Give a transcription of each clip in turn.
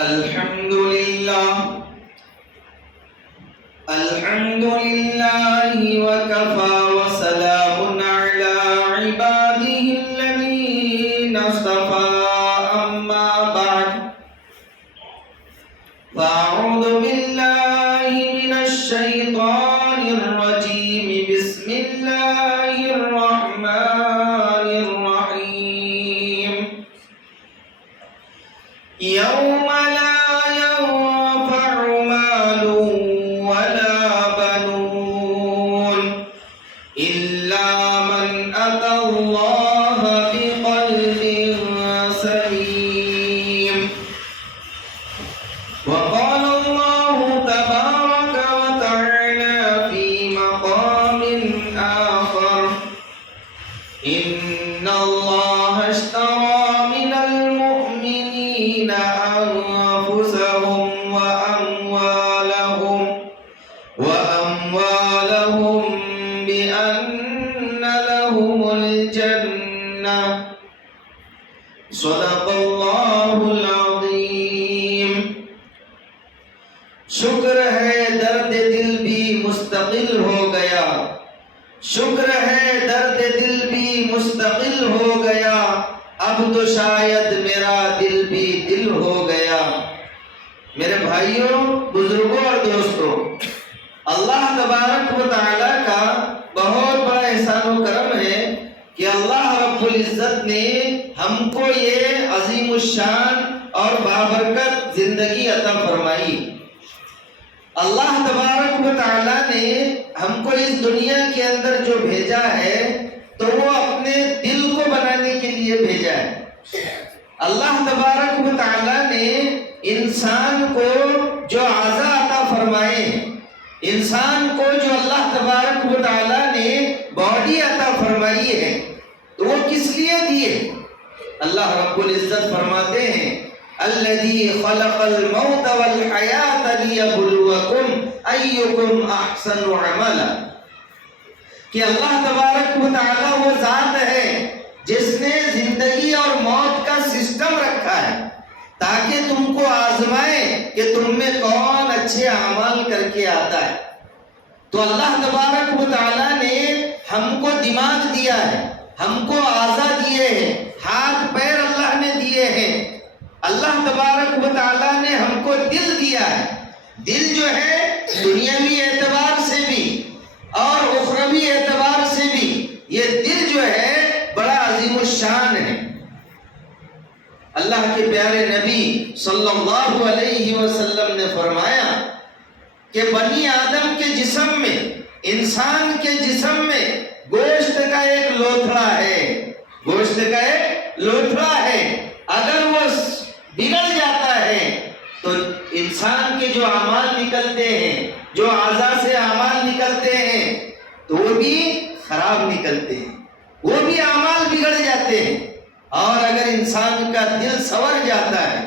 الحمد لله وكفى وسلام على عباده الذين اصطفى أما بعد فأعوذ بالله من الشيطان الرجيم بسم الله الرحمن الرحيم يوم لا ينفع مال ولا بنون إلا من أتى الله بقلب سليم وقال الله تبارك وتعالى في مقام آخر إن الله اشترى من المؤمنين أنفسهم وأموالهم بأن لهم الجنة صدق الله العظيم شکر ہے درد دل بھی مستقل ہو گیا شکر ہے درد دل بھی مستقل ہو گیا اب تو شاید میرا دل بھی دل ہو گیا میرے بھائیوں بزرگوں اور دوستوں اللہ تبارک و تعالیٰ کا بہت بڑا احسان و کرم ہے کہ اللہ رب العزت نے ہم کو یہ عظیم الشان اور بابرکت زندگی عطا فرمائی اللہ تبارک و تعالیٰ نے ہم کو اس دنیا کے اندر جو بھیجا ہے تو وہ اپنے دل کو بنانے کے لیے بھیجا ہے اللہ تبارک و تعالیٰ نے انسان کو جو اعضاء عطا فرمائے انسان کو جو اللہ تبارک و تعالیٰ نے باڈی عطا فرمائی ہے تو وہ کس لیے دیے اللہ رب العزت فرماتے ہیں الذي خلق الموت والحیات لیبلوکم ایکم احسن عملا کہ اللہ تبارک و تعالیٰ وہ ذات ہے جس نے زندگی اور موت کا سسٹم رکھا ہے تاکہ تم کو آزمائے کہ تم میں کون اچھے اعمال کر کے آتا ہے تو اللہ تبارک و تعالیٰ نے ہم کو دماغ دیا ہے ہم کو اعضاء دیے ہیں ہاتھ پیر اللہ نے دیے ہیں اللہ تبارک و تعالیٰ نے ہم کو دل دیا ہے دل جو ہے دنیاوی اعتبار سے بھی اور اخروی اعتبار سے بھی یہ دل جو ہے بڑا عظیم الشان ہے اللہ کے پیارے نبی صلی اللہ علیہ وسلم نے فرمایا کہ بنی آدم کے جسم میں انسان کے جسم میں گوشت کا ایک لوتھڑا ہے گوشت کا ایک لوتھڑا ہے اگر وہ بگڑ جاتا ہے تو انسان کے جو اعمال نکلتے ہیں جو اعضاء سے اعمال نکلتے ہیں تو وہ بھی خراب نکلتے ہیں وہ بھی اعمال بگڑ جاتے ہیں اور اگر انسان کا دل سنور جاتا ہے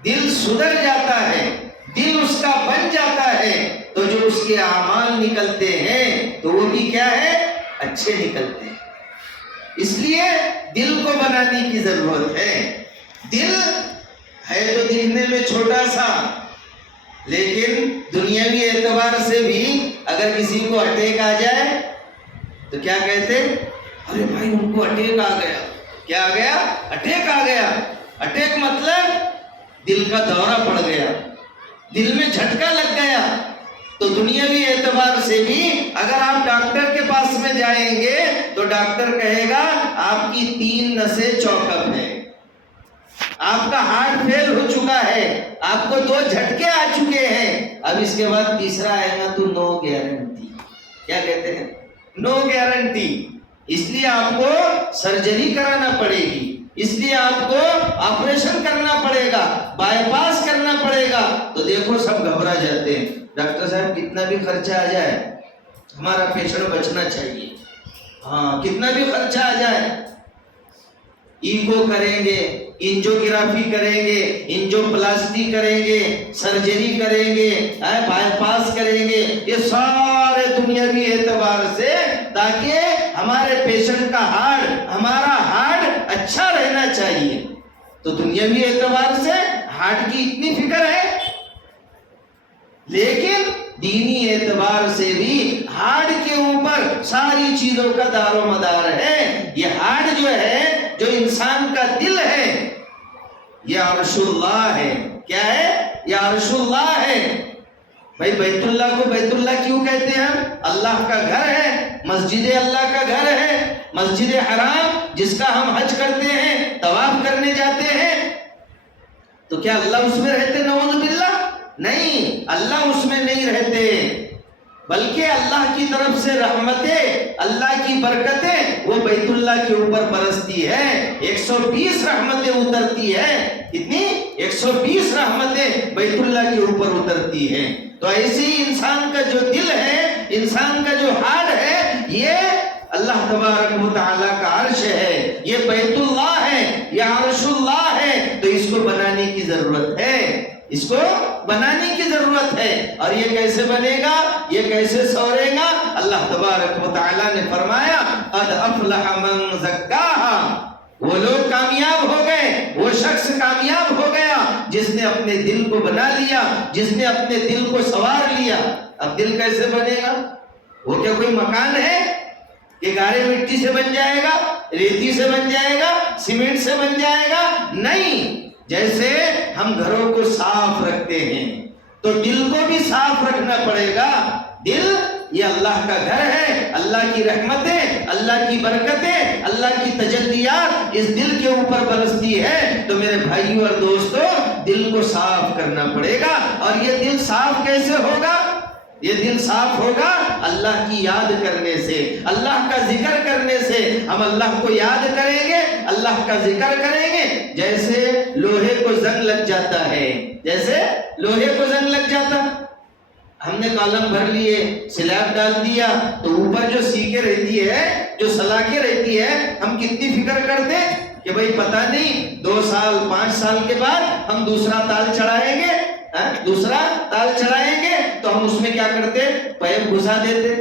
دل سدھر جاتا ہے دل اس کا بن جاتا ہے تو جو اس کے اعمال نکلتے ہیں تو وہ بھی کیا ہے اچھے نکلتے ہیں اس لیے دل کو بنانے کی ضرورت ہے دل ہے تو دیکھنے میں چھوٹا سا لیکن دنیاوی اعتبار سے بھی اگر کسی کو اٹیک آ جائے تو کیا کہتے ارے بھائی ان کو اٹیک آ گیا کیا آ گیا اٹیک آ گیا اٹیک مطلب دل کا دورہ پڑ گیا دل میں جھٹکا لگ گیا تو دنیاوی اعتبار سے بھی اگر آپ ڈاکٹر کے پاس میں جائیں گے تو ڈاکٹر کہے گا آپ کی 3 نسیں چوکب ہیں آپ کا ہارٹ فیل ہو چکا ہے آپ کو 2 جھٹکے آ چکے ہیں اب اس کے بعد تیسرا آئے گا تو نو گارنٹی کیا کہتے ہیں نو گارنٹی اس لیے آپ کو سرجری کرانا پڑے گی اس لیے آپ کو آپریشن کرنا پڑے گا بائی پاس کرنا پڑے گا تو دیکھو سب گھبرا جاتے ہیں ڈاکٹر صاحب کتنا بھی خرچہ آ جائے ہمارا پیشنٹ بچنا چاہیے ہاں کتنا بھی خرچہ آ جائے ایکو کریں گے انجیوگرافی کریں گے انجیوپلاسٹی کریں گے سرجری کریں گے بائی پاس کریں گے یہ سارے دنیاوی اعتبار سے تاکہ ہمارے پیشنٹ کا ہارٹ ہمارا ہارٹ اچھا رہنا چاہیے تو تو دنیاوی اعتبار سے ہارٹ کی اتنی فکر ہے، لیکن دینی اعتبار سے بھی ہارٹ کے اوپر ساری چیزوں کا دار و مدار ہے۔ یہ ہارٹ جو ہے، جو انسان کا دل ہے، یہ عرش اللہ ہے۔ کیا ہے؟ یہ عرش اللہ ہے۔ بھائی بیت اللہ کو بیت اللہ کیوں کہتے ہیں ہم؟ اللہ کا گھر ہے، مسجد اللہ کا گھر ہے، مسجد حرام جس کا ہم حج کرتے ہیں، طواف کرنے جاتے ہیں، تو کیا اللہ اس میں رہتے؟ نعوذ باللہ، نہیں، اللہ اس میں نہیں رہتے، بلکہ اللہ کی طرف سے رحمتیں، اللہ کی برکتیں وہ بیت اللہ کے اوپر برستی ہے۔ 120 رحمتیں اترتی ہے۔ کتنی؟ 120 رحمتیں بیت اللہ کے اوپر اترتی ہیں۔ تو ایسے ہی انسان کا جو دل ہے، انسان کا جو ہارٹ ہے، یہ اللہ تبارک و تعالیٰ کا عرش ہے، یہ بیت اللہ ہے، یہ عرش اللہ ہے۔ تو اس کو بنانے کی ضرورت ہے، اس کو بنانے کی ضرورت ہے۔ اور یہ کیسے بنے گا، یہ کیسے سورے گا؟ اللہ تبارک و تعالیٰ نے فرمایا قد افلح من زکاہا، وہ لوگ کامیاب ہو گئے، وہ شخص کامیاب ہو گیا جس نے اپنے دل کو بنا لیا، جس نے اپنے دل کو سنوار لیا۔ اب دل کیسے بنے گا؟ وہ کیا کوئی مکان ہے کہ گارے مٹی سے بن جائے گا، ریتی سے بن جائے گا، سیمنٹ سے بن جائے گا؟ نہیں۔ جیسے ہم گھروں کو صاف رکھتے ہیں تو دل کو بھی صاف رکھنا پڑے گا۔ دل یہ اللہ کا گھر ہے، اللہ کی رحمتیں، اللہ کی برکتیں، اللہ کی تجلیات اس دل کے اوپر برستی ہے۔ تو میرے بھائیوں اور دوستوں، دل کو صاف کرنا پڑے گا۔ اور یہ دل صاف کیسے ہوگا؟ یہ دل صاف ہوگا اللہ کی یاد کرنے سے، اللہ کا ذکر کرنے سے۔ ہم اللہ کو یاد کریں گے، اللہ کا ذکر کریں گے۔ جیسے لوہے کو زنگ لگ جاتا ہے، جیسے لوہے کو زنگ لگ جاتا، ہم نے کالم بھر لیے، سلیب ڈال دیا، تو اوپر جو سیکھیں رہتی ہے، جو سلاخیں رہتی ہے، ہم کتنی فکر کرتے کہ بھئی پتہ نہیں 2 سال 5 سال کے بعد ہم دوسرا تال چڑھائیں گے، دوسرا تال چڑھائیں گے، تو ہم اس میں کیا کرتے؟ پیپ گھسا دیتے،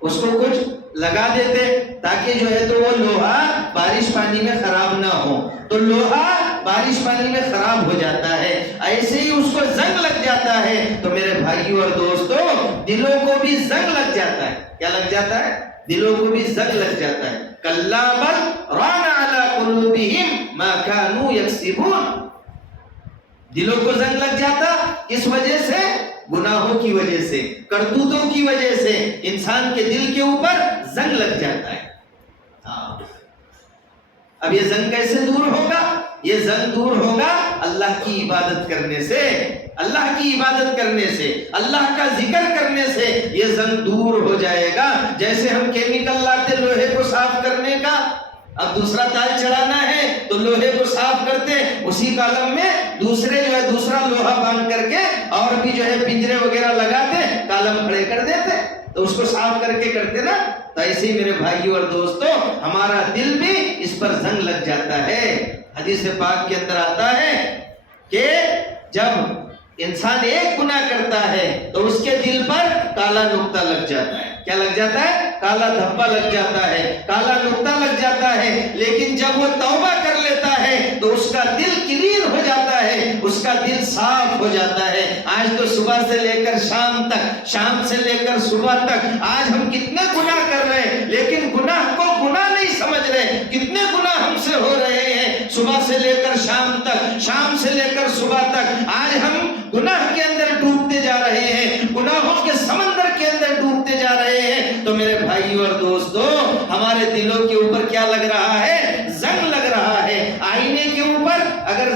اس کو کچھ لگا دیتے تاکہ جو ہے تو وہ لوہا بارش پانی میں خراب نہ ہو۔ تو لوہا بارش پانی میں خراب ہو جاتا ہے، ایسے ہی اس کو زنگ لگ جاتا ہے۔ تو میرے بھائیوں اور دوستوں، دلوں کو بھی زنگ لگ جاتا ہے۔ کیا لگ جاتا ہے؟ دلوں کو بھی زنگ لگ جاتا ہے۔ کلا بل ران علی قلوبہم ما کانوا یکسبون، دلوں کو زنگ لگ جاتا اس وجہ سے، گناہوں کی وجہ سے، کرتوتوں کی وجہ سے انسان کے دل کے اوپر زنگ لگ جاتا ہے۔ اب یہ زنگ کیسے دور ہوگا؟ یہ زنگ دور ہوگا اللہ کی عبادت کرنے سے، اللہ کی عبادت کرنے سے، اللہ کا ذکر کرنے سے یہ زنگ دور ہو جائے گا۔ جیسے ہم کیمیکل لاتے لوہے کو صاف کرنے کا، اب دوسرا تال چڑھانا ہے تو لوہے کو صاف کرتے، اسی کالم میں دوسرے جو ہے دوسرا لوہا باندھ کر کے اور بھی جو ہے پنجرے وغیرہ لگاتے، کالم کھڑے کر دیتے، تو اس کو صاف کر کے کرتے نا۔ تو ایسے ہی میرے بھائیوں اور دوستوں، ہمارا دل بھی اس پر زنگ لگ جاتا ہے۔ حدیث پاک کے اندر آتا ہے کہ جب انسان ایک گناہ کرتا ہے تو اس کے دل پر کالا نقطہ لگ جاتا ہے۔ کیا لگ جاتا ہے؟ کالا دھبا لگ جاتا ہے، کالا نقطہ لگ جاتا ہے۔ لیکن جب وہ توبہ کر لیتا ہے تو اس کا دل کلین ہو جاتا ہے، اس کا دل صاف ہو جاتا ہے۔ آج تو صبح سے لے کر شام تک، شام سے لے کر صبح تک، آج ہم کتنے گناہ کر رہے ہیں، لیکن گناہ کو گناہ نہیں سمجھ رہے۔ کتنے گناہ ہم سے ہو رہے ہیں صبح سے لے کر شام تک، شام سے لے کر صبح تک۔ آج ہم گناہ کے اندر ڈوبتے جا رہے ہیں، گناہوں کے سمندر کے اندر ڈوبتے جا رہے ہیں۔ تو میرے بھائیوں اور دوستوں، ہمارے دلوں کے اوپر کیا لگ رہا ہے؟ زنگ لگ رہا ہے۔ آئینے کے اوپر اگر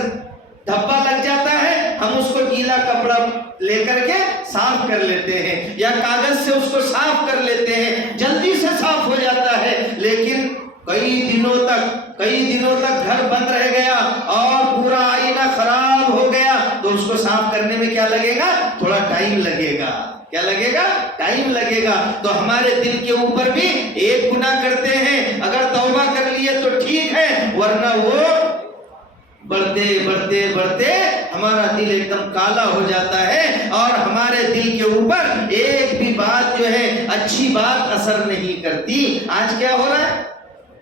دھبا لگ جاتا ہے، ہم اس کو گیلا کپڑا لے کر کے صاف کر لیتے ہیں، یا کاغذ سے اس کو صاف کر لیتے ہیں، جلدی سے صاف ہو جاتا ہے۔ لیکن کئی دنوں تک گھر بند رہ گیا اور پورا آئینہ خراب ہو گیا، تو اس کو صاف کرنے میں کیا لگے گا؟ تھوڑا ٹائم لگے گا۔ کیا لگے گا؟ ٹائم لگے گا۔ تو ہمارے دل کے اوپر بھی ایک گناہ کرتے ہیں، اگر توبہ کر لیے تو ٹھیک ہے، ورنہ وہ بڑھتے بڑھتے بڑھتے ہمارا دل ایک دم کالا ہو جاتا ہے، اور ہمارے دل کے اوپر ایک بھی بات جو ہے، اچھی بات اثر نہیں کرتی۔ آج کیا ہو رہا ہے؟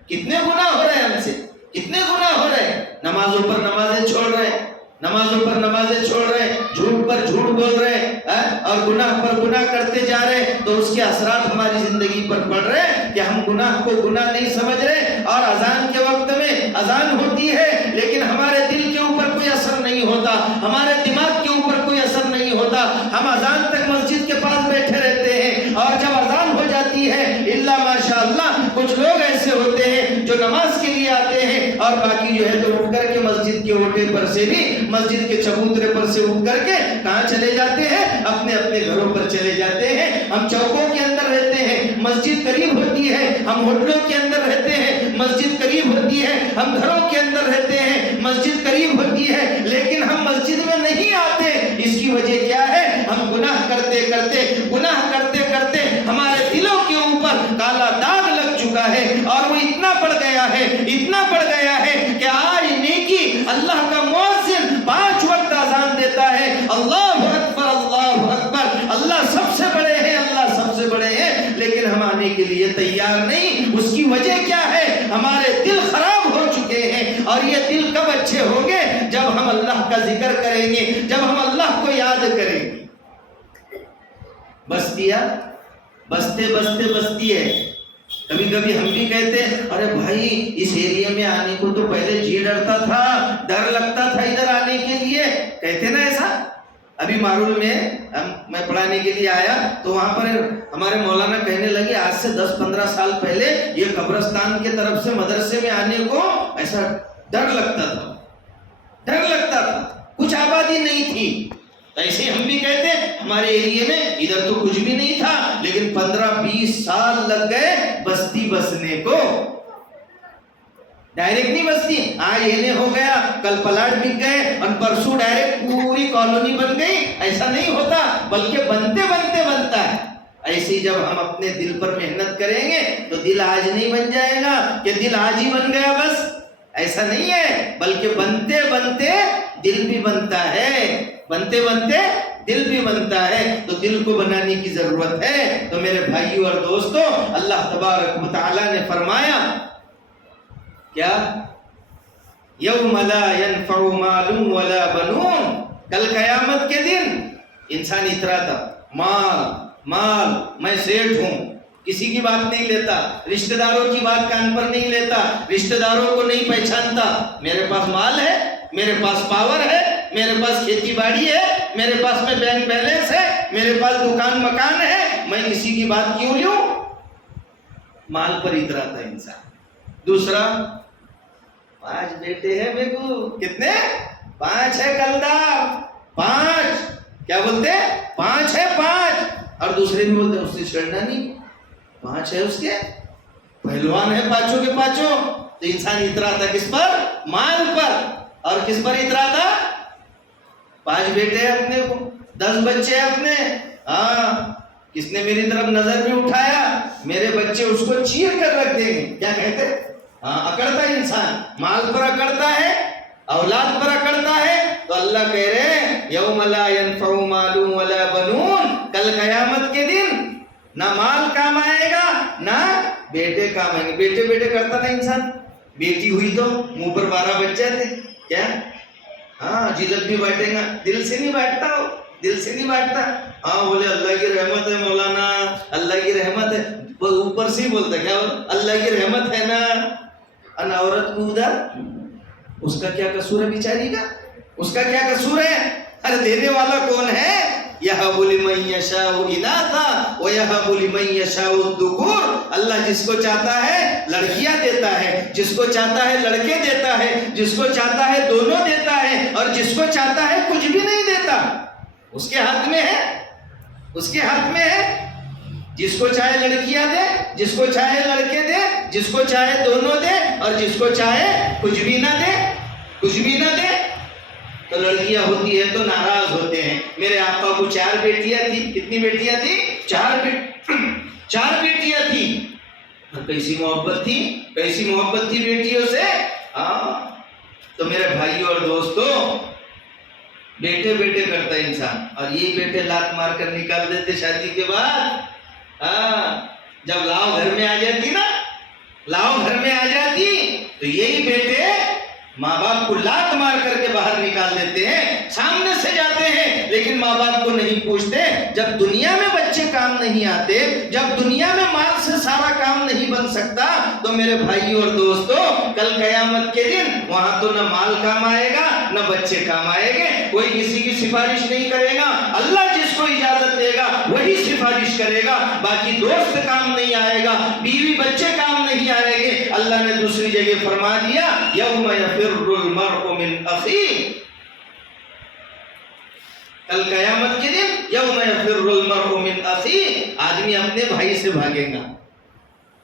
کتنے گناہ ہو رہے ہیں ہم سے، کتنے گناہ ہو رہے ہیں۔ نمازوں پر نمازیں چھوڑ رہے ہیں، نمازوں پر نمازیں چھوڑ رہے ہیں، جھوٹ پر جھوٹ بول رہے ہیں اور گناہ پر گناہ کرتے جا رہے ہیں، تو اس کے اثرات ہماری زندگی پر پڑ رہے ہیں کہ ہم گناہ کو گناہ نہیں سمجھ رہے، اور اذان کے وقت میں اذان ہوتی ہے لیکن ہمارے دل کے اوپر کوئی اثر نہیں ہوتا، ہمارے دماغ کے اوپر کوئی اثر نہیں ہوتا، ہم اذان تک مسجد کے پاس بیٹھے رہتے ہیں، اور جب اذان ہو جاتی ہے الا ماشاء اللہ کچھ لوگ ایسے ہوتے ہیں جو نماز کے لیے آتے ہیں اور باقی جو ہے تو اٹھ کر کے مسجد کے اوٹے پر سے بھی، مسجد کے چبوترے پر سے اٹھ کر کے کہاں چلے جاتے ہیں؟ اپنے اپنے گھروں پر چلے جاتے ہیں۔ ہم چوکوں کے اندر رہتے ہیں، مسجد قریب ہوتی ہے، ہم ہوٹلوں کے اندر رہتے ہیں، مسجد قریب ہوتی ہے، ہم گھروں کے اندر رہتے ہیں، مسجد قریب ہوتی ہے، لیکن ہم مسجد میں نہیں آتے۔ اس کی وجہ کیا ہے؟ ہم گناہ کرتے کرتے ہمارے دلوں کے اوپر کالا داغ لگ چکا ہے، اور وہ اتنا بڑھ گیا ہے کہ آج نیکی اللہ کا مؤذن 5 وقت اذان دیتا ہے، اللہ اکبر اللہ اکبر، اللہ سب سے بڑے ہیں، اللہ سب سے بڑے ہیں، لیکن ہم آنے کے لیے تیار نہیں۔ اس کی وجہ کیا ہے؟ ہمارے دل خراب ہو چکے ہیں، اور یہ دل کب اچھے ہوں گے؟ جب ہم اللہ کا ذکر کریں گے، جب ہم اللہ کو یاد کریں گے۔ بستیاں بستی ہے۔ کبھی کبھی ہم بھی کہتے ہیں ارے بھائی اس ایریے میں آنے کو تو پہلے جی ڈرتا تھا، ڈر لگتا تھا ادھر آنے کے لیے، کہتے نا ایسا۔ ابھی مارول میں میں پڑھانے کے لیے آیا تو وہاں پر ہمارے مولانا کہنے لگے آج سے 10-15 سال پہلے یہ قبرستان کے طرف سے مدرسے میں آنے کو ایسا ڈر لگتا تھا، کچھ آبادی نہیں تھی۔ ایسے ہم بھی کہتے ہمارے ایریے میں ادھر تو کچھ بھی نہیں تھا، لیکن 15-20 سال لگ گئے بستی بسنے کو۔ ڈائریکٹ نہیں بستی، آج یہ ہو گیا، کل پلاٹ بک گئے اور پرسوں ڈائریکٹ پوری کالونی بن گئی، ایسا نہیں ہوتا، بلکہ بنتے بنتا ہے۔ ایسے جب ہم اپنے دل پر محنت کریں گے تو دل آج نہیں بن جائے گا کہ دل آج ہی بن گیا بس، ایسا نہیں ہے، بلکہ بنتے دل بھی بنتا ہے، بنتے دل بھی بنتا ہے، تو دل کو بنانے کی ضرورت ہے۔ تو میرے بھائیوں اور دوستوں، اللہ تبارک و تعالی نے فرمایا کیا؟ یوم لا ينفع مال ولا بنون، کل قیامت کے دن انسان اتراتا مال، میں سیٹھ ہوں، کسی کی بات نہیں لیتا، رشتہ داروں کی بات کان پر نہیں لیتا، رشتہ داروں کو نہیں پہچانتا، میرے پاس مال ہے، میرے پاس پاور ہے، میرے پاس کھیتی باڑی ہے، میرے پاس میں بینک بیلنس ہے، میرے پاس دکان مکان ہے، میں کسی کی بات کیوں لوں؟ مال پر اتراتا انسان۔ دوسرا، 5 بیٹے ہیں میرے کو، کتنے؟ 5 ہے کلدار، 5 کیا بولتے؟ 5 ہے 5، اور دوسرے بھی بولتے اس سے چھڑنا نہیں، 5 ہے اس کے، پہلوان ہے 5 کے 5۔ تو انسان اتراتا کس پر؟ مال پر۔ اور کس پر اتراتا؟ 5 بیٹے ہیں اپنے کو، 10 بچے ہیں اپنے، کس نے میری طرف نظر بھی اٹھایا میرے بچے اس کو چیر کر رکھ دیں گے، کیا کہتے؟ اکڑتا ہے انسان، مال پر اکڑتا ہے، اولاد پر اکڑتا ہے، تو اللہ کہہ رہے ہیں یوم لا ينفع مال ولا بنون، کل قیامت کے دن نہ مال کام آئے گا نہ بیٹے کام آئیں گے۔ بیٹے کرتا نا انسان، بیٹی ہوئی تو منہ پر 12 بچے تھے، کیا جلد بھی بانٹے گا، دل سے نہیں بانٹتا، بولے اللہ کی رحمت ہے مولانا، اللہ کی رحمت ہے، اوپر سے ہی بولتا کیا اللہ کی رحمت ہے نا، ان عورت کو ادھر اس کا کیا قصور ہے بیچاری کا، اس کا کیا قصور ہے؟ ارے دینے والا کون ہے؟ یہب لمن یشاء اناثا ویہب لمن یشاء الذکور، اللہ جس کو چاہتا ہے لڑکیاں دیتا ہے، جس کو چاہتا ہے لڑکے دیتا ہے، جس کو چاہتا ہے دونوں دیتا ہے، اور جس کو چاہتا ہے کچھ بھی نہیں دیتا، اس کے ہاتھ میں ہے، جس کو چاہے لڑکیاں دے، جس کو چاہے لڑکے دے، جس کو چاہے دونوں دے، اور جس کو چاہے کچھ بھی نہ دے۔ تو لڑکیاں ہوتی ہے تو ناراض ہوتے ہیں۔ میرے آقا کو 4 بیٹیاں تھی، کتنی بیٹیاں تھی؟ 4 بیٹیاں تھی، کیسی محبت تھی بیٹیوں سے۔ تو میرے بھائیوں اور دوستوں، بیٹے کرتا ہے انسان، اور یہی بیٹے لات مار کر نکال دیتے شادی کے بعد۔ جب لاؤ گھر میں آ جاتی تو یہی بیٹے ماں باپ کو لات مار کر کے باہر نکال دیتے ہیں، سامنے سے جاتے ہیں لیکن ماں باپ کو نہیں پوچھتے۔ جب دنیا میں بچے کام نہیں آتے، جب دنیا میں مال سے سارا کام نہیں بن سکتا، تو میرے بھائیوں اور دوستوں کل قیامت کے دن وہاں تو نہ مال کام آئے گا نہ بچے کام آئے گے، کوئی کسی کی سفارش نہیں کرے گا، اللہ جس کو اجازت دے گا وہی سفارش کرے گا، باقی دوست کام نہیں آئے گا، بیوی بچے کام نہیں آئے گے۔ اللہ نے دوسری جگہ فرما دیا یوم یفر المرء من اخیہ، کل قیامت کے دن یوم یفر المرء من اخیہ، آدمی اپنے بھائی سے بھاگے گا۔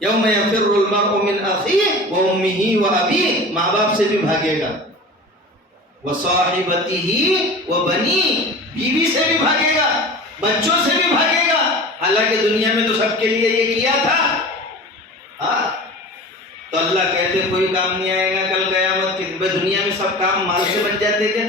یوم یفر المرء من اخیہ وامہ وابیہ، ماں باپ سے بھی بھاگے گا، وصاحبتہ وبنیہ، بیوی سے بھی بھاگے گا، بچوں سے بھی بھاگے گا، حالانکہ دنیا میں تو سب کے لیے یہ کیا تھا۔ ہاں تو اللہ کہتے کوئی کام نہیں آئے گا کل قیامت کی۔ دنیا میں سب کام مال سے بن جاتے کیا؟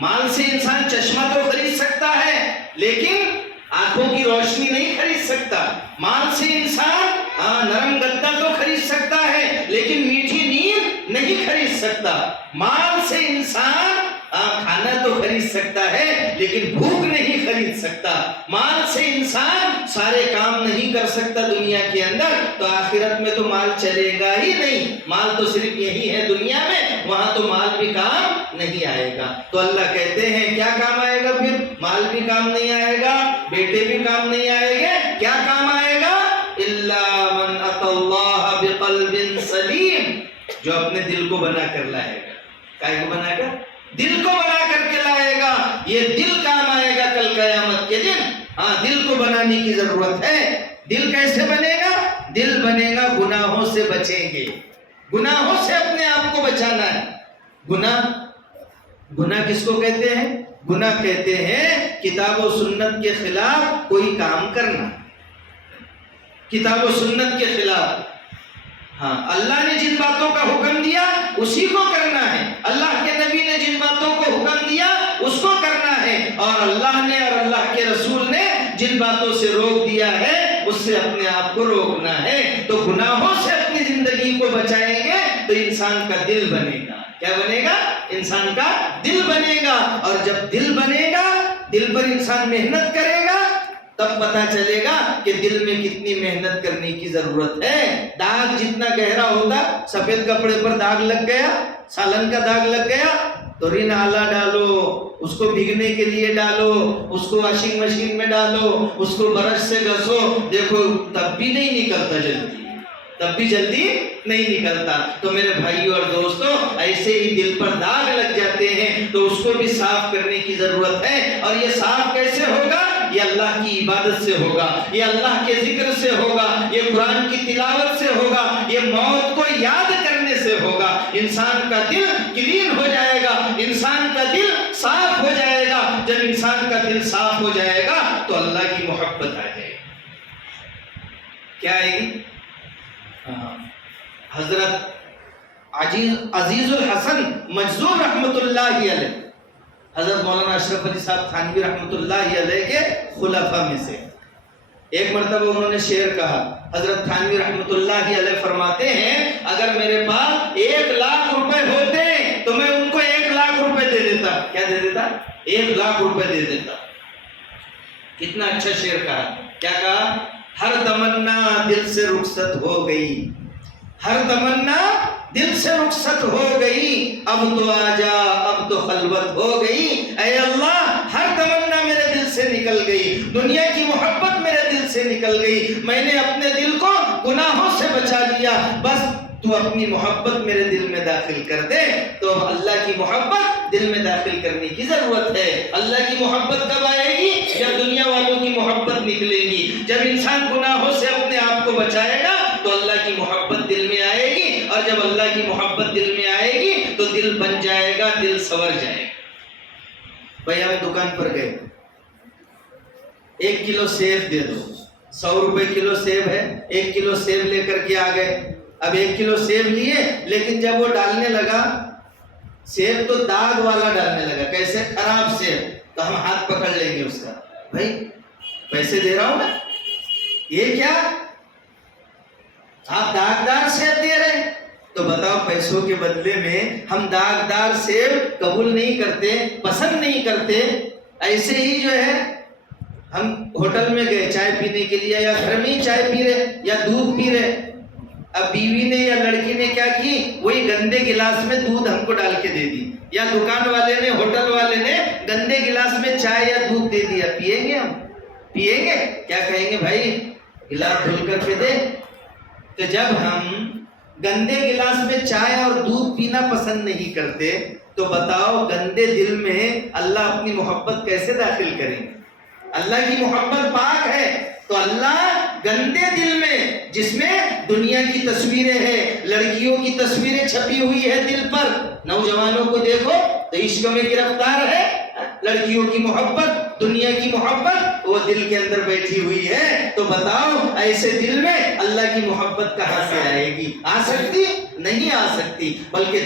مال سے انسان چشمہ تو خرید سکتا ہے لیکن آنکھوں کی روشنی نہیں خرید سکتا، مال سے انسان نرم گدا تو خرید سکتا ہے لیکن میٹھی نیند نہیں خرید سکتا، مال سے انسان کھانا تو خرید سکتا ہے لیکن بھوک نہیں خرید سکتا، مال سے انسان سارے کام نہیں کر سکتا دنیا کے اندر، تو آخرت میں تو مال چلے گا ہی نہیں، مال تو صرف یہی ہے دنیا میں، وہاں تو مال بھی کام نہیں آئے گا۔ تو اللہ کہتے ہیں کیا کام آئے گا پھر؟ مال بھی کام نہیں آئے گا، بیٹے بھی کام نہیں آئے گے، کیا کام آئے گا؟ الا من اتى اللہ بقلب سلیم، جو اپنے دل کو بنا کر لائے گا۔ کائے کو بنا کر؟ دل کو بنا کر کے لائے گا، یہ دل کام آئے گا کل قیامت کے دن۔ ہاں دل کو بنانے کی ضرورت ہے۔ دل کیسے بنے گا؟ دل بنے گا گناہوں سے بچیں گے، گناہوں سے اپنے آپ کو بچانا ہے۔ گناہ کس کو کہتے ہیں؟ گناہ کہتے ہیں کتاب و سنت کے خلاف کوئی کام کرنا، کتاب و سنت کے خلاف۔ ہاں اللہ نے جن باتوں کا حکم دیا اسی کو کرنا ہے، اللہ کے نبی نے جن باتوں کو حکم دیا اس کو کرنا ہے، اور اللہ نے اور اللہ کے رسول نے جن باتوں سے روک دیا ہے اس سے اپنے آپ کو روکنا ہے۔ تو گناہوں سے اپنی زندگی کو بچائیں گے تو انسان کا دل بنے گا۔ کیا بنے گا؟ انسان کا دل بنے گا، اور جب دل بنے گا، دل پر انسان محنت کرے گا، تب پتا چلے گا کہ دل میں کتنی محنت کرنے کی ضرورت ہے۔ داغ جتنا گہرا ہوتا، سفید کپڑے پر داغ لگ گیا، سالن کا داغ لگ گیا تو رین آلہ ڈالو، اس کو بھیگنے کے لیے ڈالو، اس کو واشنگ مشین میں ڈالو، اس کو برش سے گھسو، دیکھو تب بھی نہیں نکلتا جلدی، تب بھی جلدی نہیں نکلتا۔ تو میرے بھائیوں اور دوستوں ایسے ہی دل پر داغ لگ جاتے ہیں تو اس کو بھی صاف کرنے کی ضرورت ہے، اور یہ صاف کیسے ہوگا؟ یہ اللہ کی عبادت سے ہوگا، یہ اللہ کے ذکر سے ہوگا، یہ قرآن کی تلاوت سے ہوگا، یہ موت کو یاد کرنے سے ہوگا۔ انسان کا دل کلین ہو جائے گا، انسان کا دل صاف ہو جائے گا۔ جب انسان کا دل صاف ہو جائے گا تو اللہ کی محبت آ جائے گی۔ کیا آئے گی؟ حضرت عزیز الحسن مجذوب رحمۃ اللہ علیہ، حضرت مولانا اشرف علی صاحب تھانوی رحمۃ اللہ علیہ کے خلفاء میں سے، ایک مرتبہ انہوں نے شعر کہا۔ حضرت تھانوی رحمۃ اللہ علیہ فرماتے ہیں اگر میرے پاس 1,00,000 روپے ہوتے تو میں ان کو 1,00,000 روپے دے دیتا۔ کیا دے دیتا؟ 1,00,000 روپے دے دیتا۔ کتنا اچھا شعر کہا۔ کیا کہا؟ ہر تمنا دل سے رخصت ہو گئی، ہر تمنا دل سے رخصت ہو گئی، اب تو آجا اب تو خلوت ہو گئی۔ اے اللہ ہر تمنا میرے دل سے نکل گئی، دنیا کی محبت میرے دل سے نکل گئی، میں نے اپنے دل کو گناہوں سے بچا لیا، بس تو اپنی محبت میرے دل میں داخل کر دے۔ تو اللہ کی محبت دل میں داخل کرنے کی ضرورت ہے۔ اللہ کی محبت کب آئے گی؟ جب دنیا والوں کی محبت نکلے گی۔ جب انسان گناہوں سے اپنے آپ کو بچائے گا تو اللہ کی محبت دل میں آئے گی، اور جب اللہ کی محبت دل میں آئے گی تو دل بن جائے گا، دل سنور جائے گا۔ بھائی ہم دکان پر گئے، 1 کلو سیب دے دو، 100 روپے کلو سیب ہے، 1 کلو سیب لے کر کے آ گئے۔ اب 1 کلو سیب لیے، لیکن جب وہ ڈالنے لگا سیب تو داغ والا ڈالنے لگا، کیسے؟ خراب سیب، تو ہم ہاتھ پکڑ لیں گے اس کا، بھائی پیسے دے رہا ہوں نا، یہ کیا آپ داغدار سیب دے رہے ہیں؟ تو بتاؤ پیسوں کے بدلے میں ہم داغدار سیب قبول نہیں کرتے، پسند نہیں کرتے. ایسے ہی جو ہے ہم ہوٹل میں گئے چائے پینے کے لیے، یا گھر میں ہی چائے پی رہے یا دودھ پی رہے، اب بیوی نے یا لڑکی نے کیا کی، وہی گندے گلاس میں دودھ ہم کو ڈال کے دے دی، یا دکان والے نے، ہوٹل والے نے گندے گلاس میں چائے یا دودھ دے دیا. پیئیں گے؟ ہم پیئیں گے؟ کیا کہیں گے؟ بھائی گلاس دھل کر کے دے. تو جب ہم گندے گلاس میں چائے اور دودھ پینا پسند نہیں کرتے تو بتاؤ گندے دل میں اللہ اپنی محبت کیسے داخل کریں گے؟ اللہ کی محبت پاک ہے، تو اللہ گندے دل میں، جس میں دنیا کی تصویریں ہیں، لڑکیوں کی تصویریں چھپی ہوئی ہے دل پر، نوجوانوں کو دیکھو تو عشق میں گرفتار ہے، لڑکیوں کی محبت، دنیا کی محبت وہ دل کے اندر بیٹھی ہوئی ہے. تو بتاؤ ایسے دل میں اللہ کی محبت کہاں سے آئے گی؟ آ سکتی نہیں، آ سکتی، بلکہ